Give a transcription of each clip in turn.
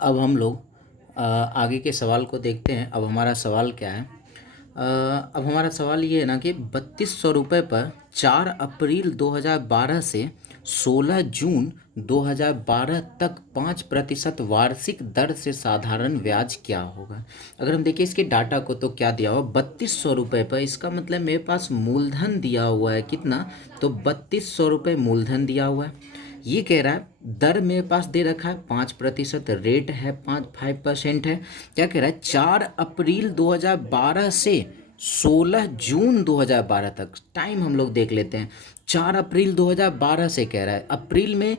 अब हम लोग आगे के सवाल को देखते हैं। अब हमारा सवाल क्या है? अब हमारा सवाल ये है ना कि 3200 रुपये पर 4 अप्रैल 2012 से 16 जून 2012 तक 5% वार्षिक दर से साधारण ब्याज क्या होगा। अगर हम देखें इसके डाटा को तो क्या दिया हुआ 3200 रुपये पर, इसका मतलब मेरे पास मूलधन दिया हुआ है कितना, तो 3200 रुपये मूलधन दिया हुआ है। ये कह रहा है दर मेरे पास दे रखा है 5%, रेट है 5% है। क्या कह रहा है 4 अप्रैल 2012 से 16 जून 2012 तक, टाइम हम लोग देख लेते हैं। 4 अप्रैल 2012 से कह रहा है, अप्रैल में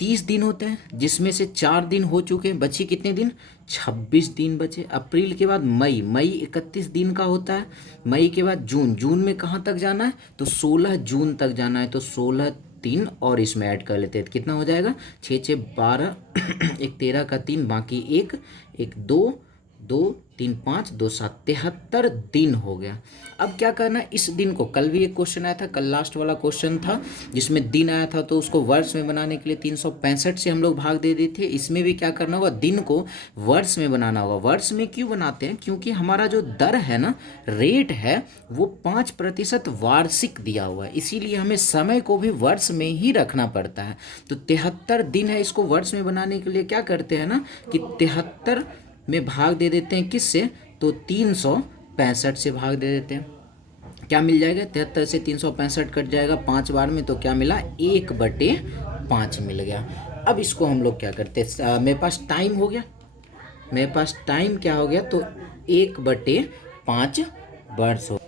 30 दिन होते हैं जिसमें से 4 दिन हो चुके हैं, बची कितने दिन, 26 दिन बचे। अप्रैल के बाद मई, मई 31 दिन का होता है। मई के बाद जून, जून में कहाँ तक जाना है, तो 16 जून तक जाना है। तो 16 3 और इसमें ऐड कर लेते हैं, कितना हो जाएगा, 6 6 12 एक 13 का 3, बाकी एक, एक 2 2 3 5 2 7, 73 दिन हो गया। अब क्या करना है इस दिन को, कल भी एक क्वेश्चन आया था, कल लास्ट वाला क्वेश्चन था जिसमें दिन आया था, तो उसको वर्ष में बनाने के लिए 365 से हम लोग भाग दे देते थे। इसमें भी क्या करना होगा, दिन को वर्ष में बनाना होगा। वर्ष में क्यों बनाते हैं, क्योंकि हमारा जो दर है ना, रेट है, वो 5% वार्षिक दिया हुआ है, इसीलिए हमें समय को भी वर्ष में ही रखना पड़ता है। तो 73 दिन है, इसको वर्ष में बनाने के लिए क्या करते हैं ना कि 73 में भाग दे देते हैं, किससे, तो 365 से भाग दे देते हैं। क्या मिल जाएगा, 73 से 365 कट जाएगा 5 बार में, तो क्या मिला, 1/5 मिल गया। अब इसको हम लोग क्या करते हैं, मेरे पास टाइम हो गया, मेरे पास टाइम क्या हो गया, तो 1/5 वर्ष हो।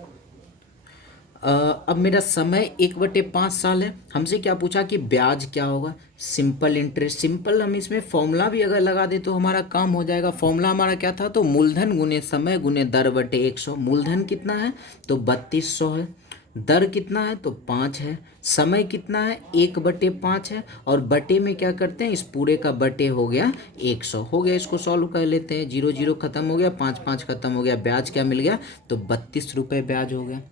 अब मेरा समय 1/5 साल है। हमसे क्या पूछा कि ब्याज क्या होगा, सिंपल इंटरेस्ट। सिंपल हम इसमें फॉर्मूला भी अगर लगा दे तो हमारा काम हो जाएगा। फॉर्मूला हमारा क्या था, तो मूलधन गुने समय गुने दर बटे 100। मूलधन कितना है, तो 3200 है। दर कितना है, तो 5 है। समय कितना है, 1/5 है। और बटे में क्या करते हैं, इस पूरे का बटे हो गया 100 हो गया। इसको सॉल्व कर लेते हैं, 0 0 खत्म हो गया, 5 5 खत्म हो गया। ब्याज क्या मिल गया, तो 32 रुपये ब्याज हो गया।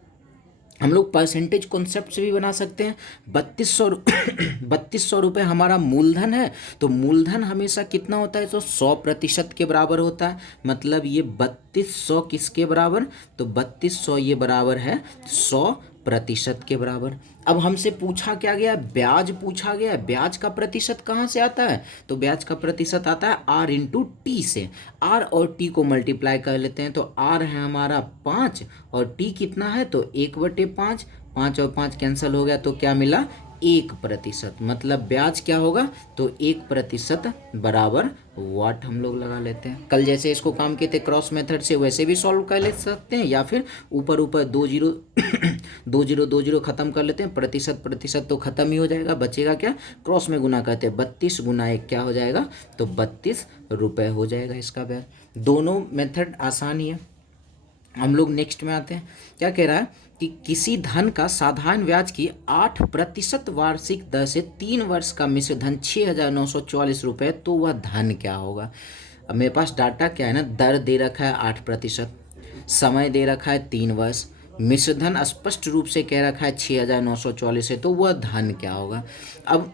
हम लोग परसेंटेज कॉन्सेप्ट से भी बना सकते हैं। 3200 रुपये हमारा मूलधन है, तो मूलधन हमेशा कितना होता है, तो 100% के बराबर होता है। मतलब ये 3200 किसके बराबर, तो 3200 ये बराबर है 100% के बराबर। अब हमसे पूछा क्या गया, ब्याज पूछा गया। ब्याज का प्रतिशत कहाँ से आता है, तो ब्याज का प्रतिशत आता है R/T से। R और T को मल्टीप्लाई कर लेते हैं, तो R है हमारा 5 और T कितना है, तो 1/5। 5 और 5 कैंसिल हो गया, तो क्या मिला, 1%। मतलब ब्याज क्या होगा, तो 1% बराबर वाट हम लोग लगा लेते हैं। कल जैसे इसको काम किए थे क्रॉस मेथड से, वैसे भी सॉल्व कर ले सकते हैं, या फिर ऊपर ऊपर 2 0 2 0 2 0 खत्म कर लेते हैं। प्रतिशत प्रतिशत तो खत्म ही हो जाएगा, बचेगा क्या, क्रॉस में गुना करते हैं, 32 गुना 1 क्या हो जाएगा, तो 32 रुपये हो जाएगा इसका ब्याज। दोनों मेथड आसान ही है। हम लोग नेक्स्ट में आते हैं। क्या कह रहा है कि किसी धन का साधारण ब्याज की 8% वार्षिक दर से 3 वर्ष का मिश्र धन 6,944 रुपये, तो वह धन क्या होगा। अब मेरे पास डाटा क्या है ना, दर दे रखा है 8%, समय दे रखा है 3 वर्ष, मिश्र धन स्पष्ट रूप से कह रखा है 6,944 है, तो वह धन क्या होगा। अब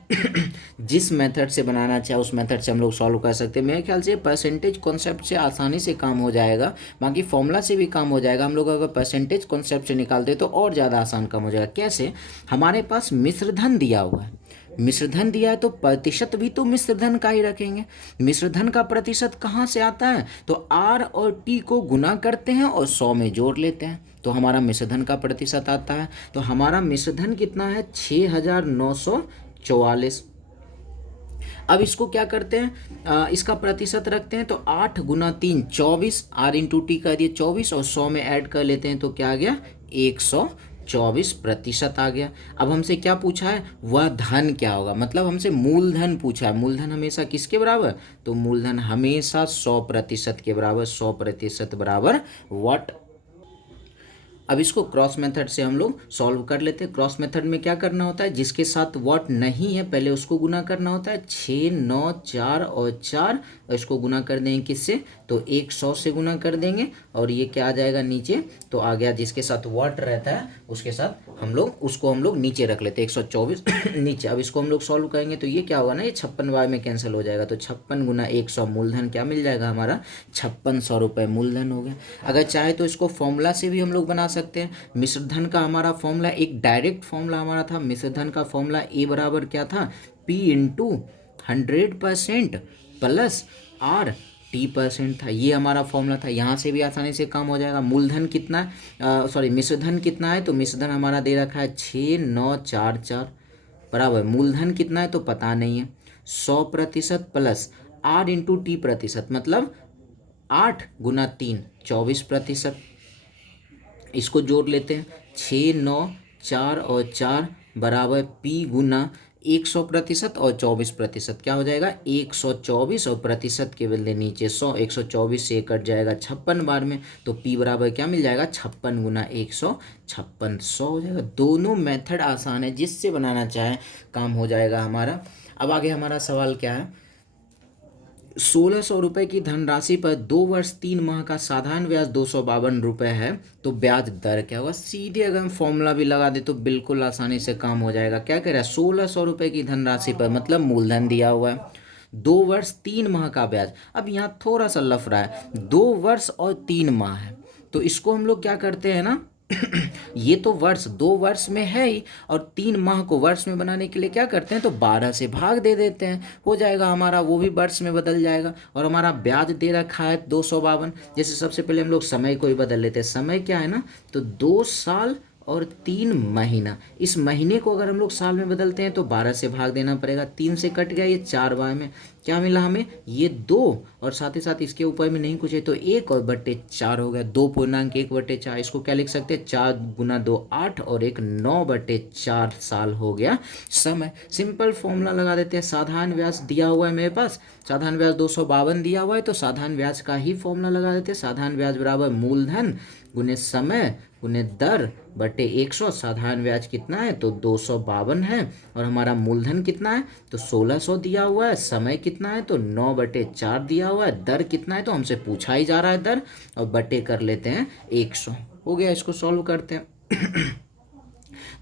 जिस मेथड से बनाना चाहे उस मेथड से हम लोग सॉल्व कर सकते हैं। मेरे ख्याल से परसेंटेज कॉन्सेप्ट से आसानी से काम हो जाएगा, बाकी फॉर्मूला से भी काम हो जाएगा। हम लोग अगर परसेंटेज कॉन्सेप्ट से निकालते तो और ज़्यादा आसान काम हो जाएगा। कैसे, हमारे पास मिश्र धन दिया हुआ है, मिश्रधन दिया है तो प्रतिशत भी तो मिश्रधन का ही रखेंगे। मिश्रधन का प्रतिशत कहाँ से आता है, तो R और T को गुना करते हैं और 100 में जोड़ लेते हैं, तो हमारा मिश्रधन का प्रतिशत आता है। तो हमारा मिश्रधन कितना है, 6,944। अब इसको क्या करते हैं, इसका प्रतिशत रखते हैं, तो 8 गुना 3 24, R/T कर दिए 24 और 100 में ऐड कर लेते हैं, तो क्या आ गया, 124% आ गया। अब हमसे क्या पूछा है, वह धन क्या होगा, मतलब हमसे मूलधन पूछा है। मूलधन हमेशा किसके बराबर, तो मूलधन हमेशा 100% के बराबर। 100% बराबर व्हाट। अब इसको क्रॉस मेथड से हम लोग सॉल्व कर लेते हैं। क्रॉस मेथड में क्या करना होता है, जिसके साथ व्हाट नहीं है पहले उसको गुना करना होता है। 6, 9, 4 और 4, और इसको गुना कर देंगे किससे, तो 100 से गुना कर देंगे, और ये क्या आ जाएगा नीचे, तो आ गया जिसके साथ व्हाट रहता है उसके साथ उसको हम लोग नीचे रख लेते हैं 124 नीचे। अब इसको हम लोग सॉल्व करेंगे तो ये क्या होगा ना, ये 56 में कैंसिल हो जाएगा, तो 56 गुना 100 मूलधन क्या मिल जाएगा हमारा, 5600 रुपये मूलधन हो गया। अगर चाहे तो इसको फॉर्मूला से भी हम लोग बना सकते हैं। मिश्र धन का हमारा फॉर्मूला एक डायरेक्ट फॉर्मूला हमारा था। मिश्र धन का फॉर्मूला ए बराबर क्या था, P into 100% plus R T% था, ये हमारा फॉर्मूला था। यहाँ से भी आसानी से काम हो जाएगा। मूलधन कितना मिश्रधन कितना है, तो मिश्रधन हमारा दे रखा है 6944 बराबर मूलधन कितना है तो पता नहीं है, 100% प्लस R इंटू T% मतलब 8 गुना 3 24%। इसको जोड़ लेते हैं, 6, 9, 4 और 4 बराबर P गुना 100% और 24%, क्या हो जाएगा 124, और प्रतिशत के बदले नीचे 100, 124 से कट जाएगा 56 बार में, तो P बराबर क्या मिल जाएगा 56 गुना 100, 5600 हो जाएगा। दोनों मेथड आसान है, जिससे बनाना चाहे काम हो जाएगा हमारा। अब आगे हमारा सवाल क्या है, 1600 रुपये की धनराशि पर 2 वर्ष 3 माह का साधारण ब्याज 252 रुपये है, तो ब्याज दर क्या होगा। सीधे अगर हम फॉर्मूला भी लगा दे तो बिल्कुल आसानी से काम हो जाएगा। क्या कह रहा है, 1600 रुपये की धनराशि पर मतलब मूलधन दिया हुआ है, 2 वर्ष 3 माह का ब्याज। अब यहाँ थोड़ा सा लफड़ा है, 2 वर्ष और 3 माह है, तो इसको हम लोग क्या करते हैं ना ये तो वर्ष 2 वर्ष में है ही, और 3 माह को वर्ष में बनाने के लिए क्या करते हैं, तो 12 से भाग दे देते हैं, हो जाएगा हमारा, वो भी वर्ष में बदल जाएगा। और हमारा ब्याज दे रखा है 252। जैसे सबसे पहले हम लोग समय को ही बदल लेते हैं। समय क्या है ना, तो 2 साल और 3 महीना। इस महीने को अगर हम लोग साल में बदलते हैं तो 12 से भाग देना पड़ेगा, 3 से कट गया, ये 4 बार में क्या मिला हमें, ये 2, और साथ ही साथ इसके ऊपर में नहीं कुछ है तो 1 और बट्टे 4 हो गया, 2.1/4। इसको क्या लिख सकते हैं, 4 गुना 2 8 और 1 9/4 साल हो गया समय। सिंपल फॉर्मूला लगा देते हैं। साधारण ब्याज दिया हुआ है मेरे पास, साधारण ब्याज 252 दिया हुआ है, तो साधारण ब्याज का ही फॉर्मूला लगा देते हैं। साधारण ब्याज बराबर मूलधन गुने समय गुने दर बटे 100। साधारण ब्याज कितना है, तो 252 है, और हमारा मूलधन कितना है, तो 1600 दिया हुआ है। समय कितना है, तो 9/4 दिया हुआ है। दर कितना है, तो हमसे पूछा ही जा रहा है दर, और बटे कर लेते हैं 100। हो गया, इसको सॉल्व करते हैं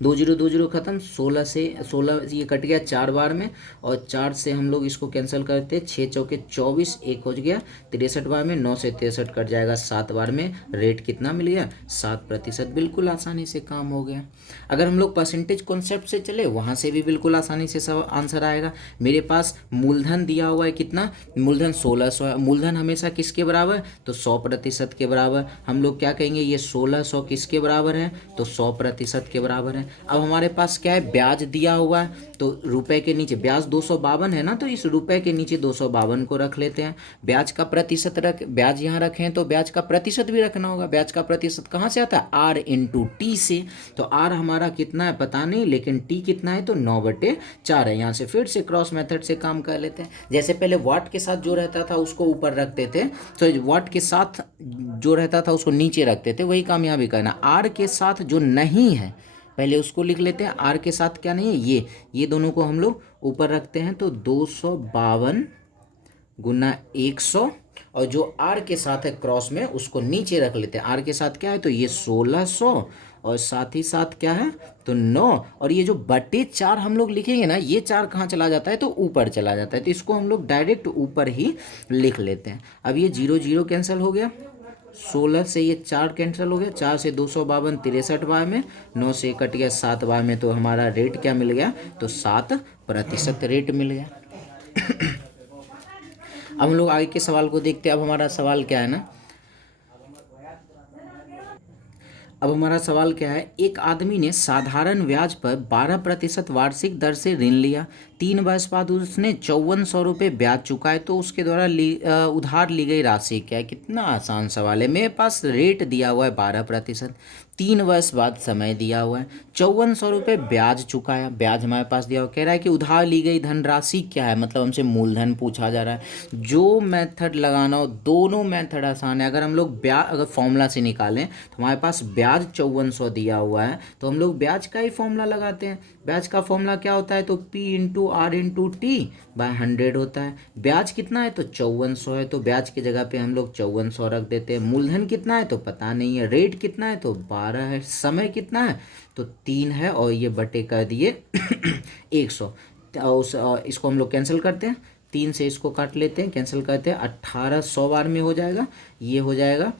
2 0 2 0 खत्म, 16 से 16 ये कट गया 4 बार में, और 4 से हम लोग इसको कैंसिल करते हैं, 6 चौके 24, 1 हो गया 63 बार में, 9 से 63 कट जाएगा 7 बार में। रेट कितना मिल गया, 7%। बिल्कुल आसानी से काम हो गया। अगर हम लोग परसेंटेज कॉन्सेप्ट से चले, वहाँ से भी बिल्कुल आसानी से सब आंसर आएगा। मेरे पास मूलधन दिया हुआ है कितना, मूलधन 1600 है। मूलधन हमेशा किसके बराबर, तो 100% के बराबर। हम लोग क्या कहेंगे, ये 1600 किसके बराबर है, तो 100% के बराबर है। अब हमारे पास क्या है, ब्याज दिया हुआ है, तो रुपए के नीचे ब्याज 252 है ना, तो इस रुपए के नीचे 252 को रख लेते हैं। ब्याज का प्रतिशत ब्याज यहाँ रखें तो ब्याज का प्रतिशत भी रखना होगा। ब्याज का प्रतिशत कहाँ से आता है, R इंटू टी से। तो R हमारा कितना है पता नहीं, लेकिन T कितना है, तो 9/4 है। यहाँ से फिर से क्रॉस मेथड से काम कर लेते हैं। जैसे पहले वाट के साथ जो रहता था उसको ऊपर रखते थे, तो वाट के साथ जो रहता था उसको नीचे रखते थे, वही काम यहाँ भी करना। R के साथ जो नहीं है पहले उसको लिख लेते हैं। R के साथ क्या नहीं है, ये दोनों को हम लोग ऊपर रखते हैं, तो 252 गुना 100, और जो R के साथ है क्रॉस में उसको नीचे रख लेते हैं। R के साथ क्या है, तो ये 1600, और साथ ही साथ क्या है, तो 9, और ये जो बटे 4 हम लोग लिखेंगे ना, ये 4 कहाँ चला जाता है, तो ऊपर चला जाता है, तो इसको हम लोग डायरेक्ट ऊपर ही लिख लेते हैं। अब ये 0 0 कैंसिल हो गया, 16 से ये 4 कैंसिल हो गया, 4 से 252 63 बार में, 9 से कट गया 7 बार में, तो हमारा रेट क्या मिल गया, तो 7% रेट मिल गया। अब हम लोग आगे के सवाल को देखते हैं। अब हमारा सवाल क्या है ना, अब हमारा सवाल क्या है, एक आदमी ने साधारण ब्याज पर 12% वार्षिक दर से ऋण लिया। 3 वर्ष बाद उसने 5400 रुपये ब्याज चुकाए, तो उसके द्वारा उधार ली गई राशि क्या है। कितना आसान सवाल है। मेरे पास रेट दिया हुआ है 12%, 3 वर्ष बाद समय दिया हुआ है, 5400 रुपये ब्याज चुकाया, ब्याज हमारे पास दिया हुआ, कह रहा है कि उधार ली गई धनराशि क्या है, मतलब हमसे मूलधन पूछा जा रहा है। जो मेथड लगाना हो, दोनों मेथड आसान है। अगर हम लोग ब्याज अगर फॉर्मूला से निकालें तो हमारे पास ब्याज 5400 दिया हुआ है, तो हम लोग ब्याज का ही फॉर्मूला लगाते हैं। ब्याज का फॉर्मूला क्या होता है, तो P into R into T by 100 होता है। ब्याज कितना है, तो 5400 है, तो ब्याज की जगह पे हम लोग 5400 रख देते हैं। मूलधन कितना है तो पता नहीं है, रेट कितना है तो 12 है, समय कितना है तो 3 है, और ये बटे कर दिए 100। इसको हम लोग कैंसिल करते हैं, 3 से इसको काट लेते हैं, कैंसिल करते हैं, 1800 बार में हो जाएगा। ये हो जाएगा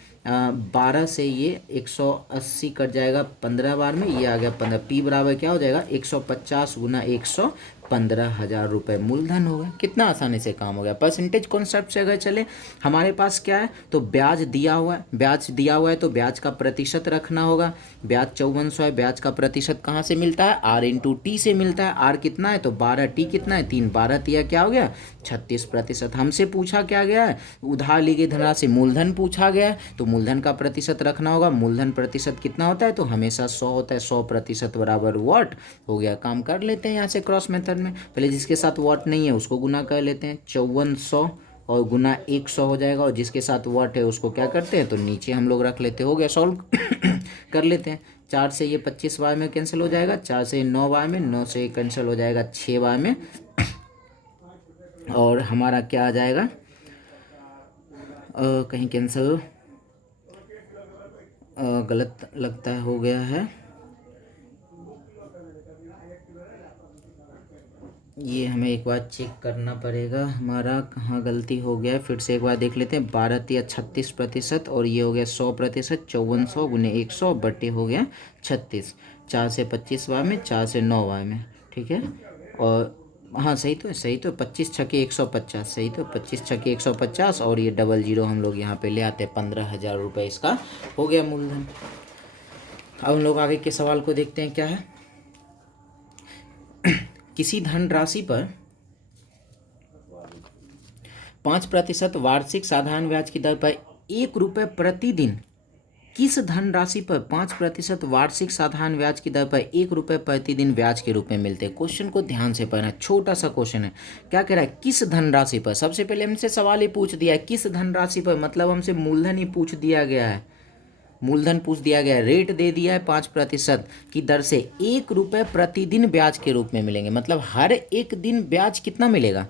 12 से ये 180 कट जाएगा 15 बार में, ये आ गया 15। P बराबर क्या हो जाएगा, 150 गुना 100, 15,000 रुपये मूलधन हो गया। कितना आसानी से काम हो गया। परसेंटेज कॉन्सेप्ट से अगर चले, हमारे पास क्या है, तो ब्याज दिया हुआ है, ब्याज दिया हुआ है तो ब्याज का प्रतिशत रखना होगा। ब्याज 5400 है, ब्याज का प्रतिशत कहाँ से मिलता है, आर इंटू टी से मिलता है। आर कितना है तो 12, टी कितना है 3, 12 तिया क्या हो गया 36%। हमसे पूछा क्या गया है, उधार ली गई धनराशि मूलधन पूछा गया है, तो मूलधन का प्रतिशत रखना होगा। मूलधन प्रतिशत कितना होता है, तो हमेशा 100 होता है, 100% बराबर वाट हो गया। काम कर लेते हैं यहाँ से क्रॉस मेथड में। पहले जिसके साथ वाट नहीं है उसको गुना कर लेते हैं, 5400 और गुना 100 हो जाएगा, और जिसके साथ वाट है उसको क्या करते हैं, तो नीचे हम लोग रख लेते, हो गया सॉल्व कर लेते हैं। 4 से ये 25 बार में कैंसिल हो जाएगा, 4 से 9 बार में, 9 से कैंसिल हो जाएगा 6 बार में, और हमारा क्या आ जाएगा, कहीं कैंसिल गलत लगता है हो गया है, ये हमें एक बार चेक करना पड़ेगा हमारा कहाँ गलती हो गया है। फिर से एक बार देख लेते हैं, 12 तिया 36%, और ये हो गया 100%, 5400 गुने 100 बटे हो गया 36। 4 से 25 बार में, 4 से 9 बार में, ठीक है। और हाँ सही तो है, सही तो 25 छके 150, सही तो 25 छके 150, और ये डबल जीरो हम लोग यहाँ पे ले आते हैं। 15,000 रुपये इसका हो गया मूलधन। अब हम लोग आगे के सवाल को देखते हैं क्या है। किसी धनराशि पर 5% वार्षिक साधारण ब्याज की दर पर 1 रुपये प्रतिदिन, किस धनराशि पर 5% वार्षिक साधारण ब्याज की दर पर 1 रुपये प्रतिदिन ब्याज के रूप में मिलते हैं। क्वेश्चन को ध्यान से पढ़ना, छोटा सा क्वेश्चन है। क्या कह रहा है, किस धनराशि पर, सबसे पहले हमसे सवाल ही पूछ दिया है किस धनराशि पर, मतलब हमसे मूलधन ही पूछ दिया गया है, मूलधन पूछ दिया गया है। रेट दे दिया है 5% की दर से 1 रुपये प्रतिदिन ब्याज के रूप में मिलेंगे, मतलब हर एक दिन ब्याज कितना मिलेगा,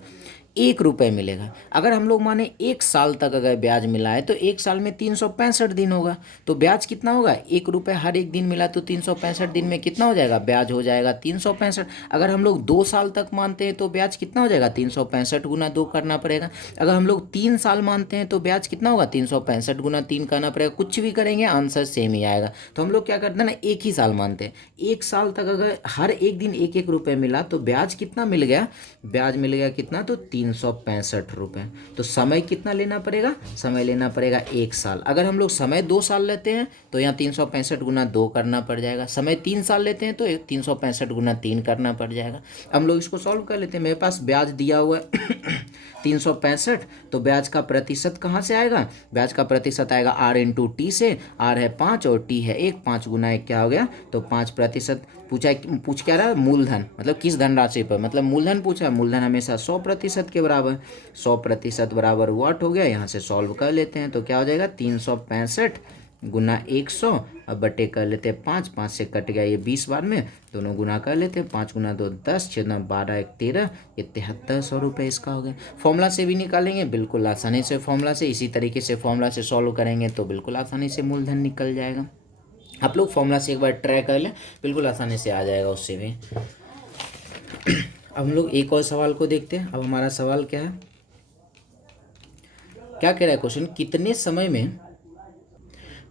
1 रुपये मिलेगा। अगर हम लोग माने 1 साल तक अगर ब्याज मिला है तो 1 साल में 365 दिन होगा, तो ब्याज कितना होगा, 1 रुपये हर एक दिन मिला तो 365 दिन में कितना हो जाएगा, ब्याज हो जाएगा 365। अगर हम लोग 2 साल तक मानते हैं तो ब्याज कितना हो जाएगा, 365 गुना 2 करना पड़ेगा। अगर हम लोग 3 साल मानते हैं तो ब्याज कितना होगा, 365 गुना 3 करना पड़ेगा। कुछ भी करेंगे आंसर सेम ही आएगा। तो हम लोग क्या करते हैं ना, एक ही साल मानते हैं। 1 साल तक अगर हर एक दिन 1-1 रुपये मिला तो ब्याज कितना मिल गया, ब्याज मिल गया कितना, तो 365 रुपये। तो समय कितना लेना पड़ेगा, समय लेना पड़ेगा 1 साल। अगर हम लोग समय 2 साल लेते हैं तो यहाँ 365 गुना 2 करना पड़ जाएगा। समय 3 साल लेते हैं तो 365 गुना 3 करना पड़ जाएगा। हम लोग इसको सॉल्व कर लेते हैं। मेरे पास ब्याज दिया हुआ है 365, तो ब्याज का प्रतिशत कहाँ से आएगा, ब्याज का प्रतिशत आएगा आर इंटू टी से। आर है 5 और टी है 1, 5 गुना 1 क्या हो गया, तो 5%। पूछ क्या रहा है, मूलधन, मतलब किस धनराशि पर, मतलब मूलधन पूछा है। मूलधन हमेशा 100% के बराबर, 100% बराबर वाट हो गया। यहाँ से सॉल्व कर लेते हैं तो क्या हो जाएगा, 365 गुना 100 अब बटे कर लेते हैं 5, 5 से कट गया ये 20 बार में, दोनों गुना कर लेते हैं। 5 गुना 2 10, 6 9 12 1 13, ये 7300 रुपये इसका हो गया। फॉर्मूला से भी निकालेंगे बिल्कुल आसानी से, फॉर्मूला से इसी तरीके से फॉर्मूला से सॉल्व करेंगे तो बिल्कुल आसानी से मूलधन निकल जाएगा। आप लोग फॉर्मूला से एक बार ट्राई कर लें, बिल्कुल आसानी से आ जाएगा उससे भी। अब हम लोग एक और सवाल को देखते हैं। अब हमारा सवाल क्या है, क्या कह रहा है क्वेश्चन, कितने समय में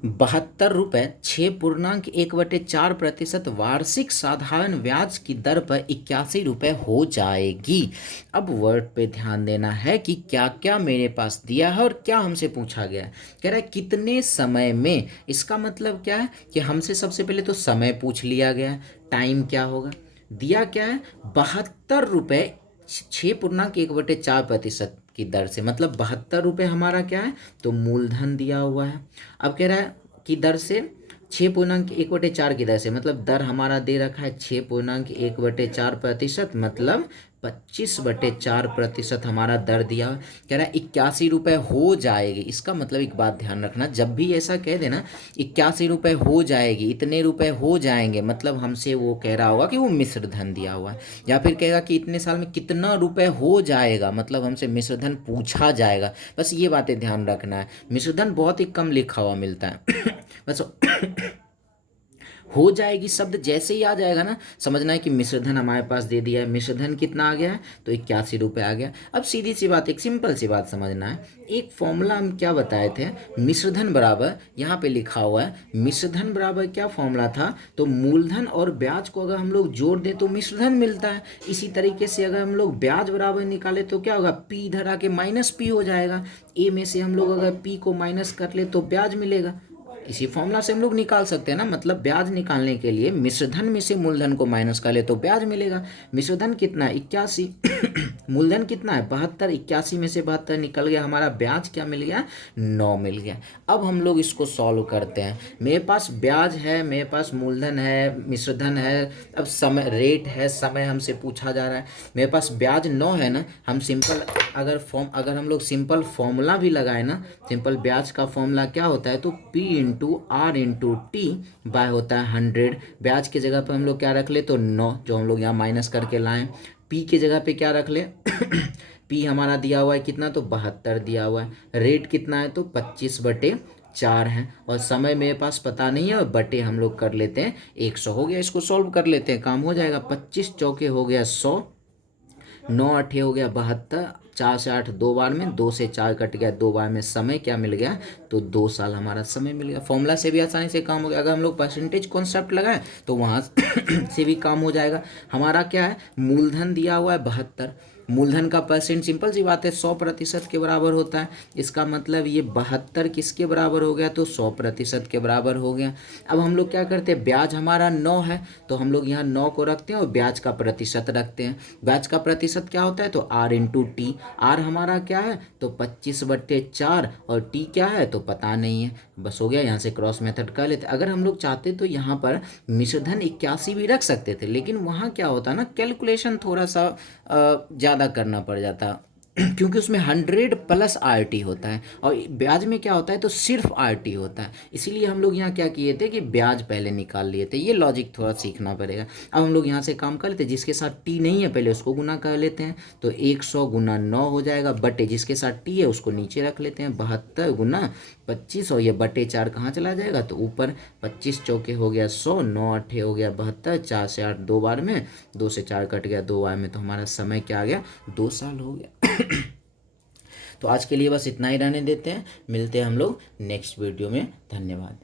72 रुपये 6.1/4% वार्षिक साधारण ब्याज की दर पर 81 रुपये हो जाएगी। अब वर्ड पे ध्यान देना है कि क्या क्या मेरे पास दिया है और क्या हमसे पूछा गया है। कह रहा है कितने समय में, इसका मतलब क्या है कि हमसे सबसे पहले तो समय पूछ लिया गया है, टाइम क्या होगा, दिया क्या है 72 रुपये 6.1/4% की दर से, मतलब 72 रुपये हमारा क्या है, तो मूलधन दिया हुआ है। अब कह रहा है कि दर से 6.1/4 की दर से, मतलब दर हमारा दे रखा है 6.1/4%, मतलब 25/4% हमारा दर दिया। कह रहा है 81 रुपये हो जाएगी। इसका मतलब एक बात ध्यान रखना, जब भी ऐसा कह देना 81 रुपये हो जाएगी, इतने रुपए हो जाएंगे, मतलब हमसे वो कह रहा होगा कि वो मिश्र धन दिया हुआ है। या फिर कहेगा कि इतने साल में कितना रुपए हो जाएगा, मतलब हमसे मिश्र धन पूछा जाएगा। बस ये बातें ध्यान रखना है। मिश्र धन बहुत ही कम लिखा हुआ मिलता है। बस हो जाएगी शब्द जैसे ही आ जाएगा ना, समझना है कि मिश्रधन हमारे पास दे दिया है। मिश्रधन कितना आ गया है, तो 81 रुपये आ गया। अब सीधी सी बात, एक सिंपल सी बात समझना है। एक फॉर्मूला हम क्या बताए थे, मिश्रधन बराबर, यहाँ पे लिखा हुआ है मिश्रधन बराबर क्या फॉर्मूला था, तो मूलधन और ब्याज को अगर हम लोग जोड़ दें तो मिश्रधन मिलता है। इसी तरीके से अगर हम लोग ब्याज बराबर निकाले तो क्या होगा, पी इधर आके माइनस पी हो जाएगा। ए में से हम लोग अगर पी को माइनस कर ले तो ब्याज मिलेगा। इसी फॉर्मूला से हम लोग निकाल सकते हैं ना, मतलब ब्याज निकालने के लिए मिश्रधन में से मूलधन को माइनस कर ले तो ब्याज मिलेगा। मिश्रधन कितना है, 81, मूलधन कितना है 72, 81 में से 72 निकल गया, हमारा ब्याज क्या मिल गया, 9 मिल गया। अब हम लोग इसको सॉल्व करते हैं। मेरे पास ब्याज है, मेरे पास मूलधन है, मिश्रधन है, अब समय रेट है, समय हमसे पूछा जा रहा है। मेरे पास ब्याज 9 है ना, हम सिंपल अगर हम लोग सिंपल फॉर्मूला भी लगाए ना, सिंपल ब्याज का फॉर्मूला क्या होता है, तो P/R/T बाय होता है 100। ब्याज की जगह पर हम लोग क्या रख ले, तो 9, जो हम लोग यहाँ माइनस करके लाएं। पी की जगह पे क्या रख ले, पी हमारा दिया हुआ है कितना, तो 72 दिया हुआ है। रेट कितना है, तो 25/4 है। और समय मेरे पास पता नहीं है, और बटे हम लोग कर लेते हैं 100। हो गया, इसको सॉल्व कर लेते हैं, काम हो जाएगा। 25 चौके हो गया 100, 9 अठे हो गया 72, 4 से 8 दो बार में, 2 से 4 कट गया 2 बार में, समय क्या मिल गया, तो 2 साल हमारा समय मिल गया। फॉर्मूला से भी आसानी से काम हो गया। अगर हम लोग परसेंटेज कॉन्सेप्ट लगाएं तो वहाँ से भी काम हो जाएगा। हमारा क्या है, मूलधन दिया हुआ है 72, मूलधन का परसेंट सिंपल सी बात है 100% के बराबर होता है। इसका मतलब ये 72 किसके बराबर हो गया, तो 100% के बराबर हो गया। अब हम लोग क्या करते हैं, ब्याज हमारा 9 है तो हम लोग यहाँ 9 को रखते हैं और ब्याज का प्रतिशत रखते हैं। ब्याज का प्रतिशत क्या होता है, तो R/T। आर हमारा क्या है, तो 25/4, और टी क्या है तो पता नहीं है। बस हो गया, यहाँ से क्रॉस मेथड कर लेते। अगर हम लोग चाहते तो यहाँ पर मिश्रधन 81 भी रख सकते थे, लेकिन वहाँ क्या होता ना, कैलकुलेशन थोड़ा सा ज़्यादा करना पड़ जाता क्योंकि उसमें 100+RT होता है, और ब्याज में क्या होता है, तो सिर्फ RT होता है। इसीलिए हम लोग यहाँ क्या किए थे कि ब्याज पहले निकाल लिए थे। ये लॉजिक थोड़ा सीखना पड़ेगा। अब हम लोग यहाँ से काम कर लेते हैं, जिसके साथ टी नहीं है पहले उसको गुना कर लेते हैं, तो 100 × 9 हो जाएगा, बटे जिसके साथ टी है उसको नीचे रख लेते हैं, 72 × 25, और ये बटे 4 कहाँ चला जाएगा, तो ऊपर। 25 चौके हो गया 100, 9 अठे हो गया 72, 4 से 8 दो बार में, 2 से 4 कट गया 2 बार में, तो हमारा समय क्या आ गया, 2 साल हो गया। तो आज के लिए बस इतना ही रहने देते हैं, मिलते हैं हम लोग नेक्स्ट वीडियो में। धन्यवाद।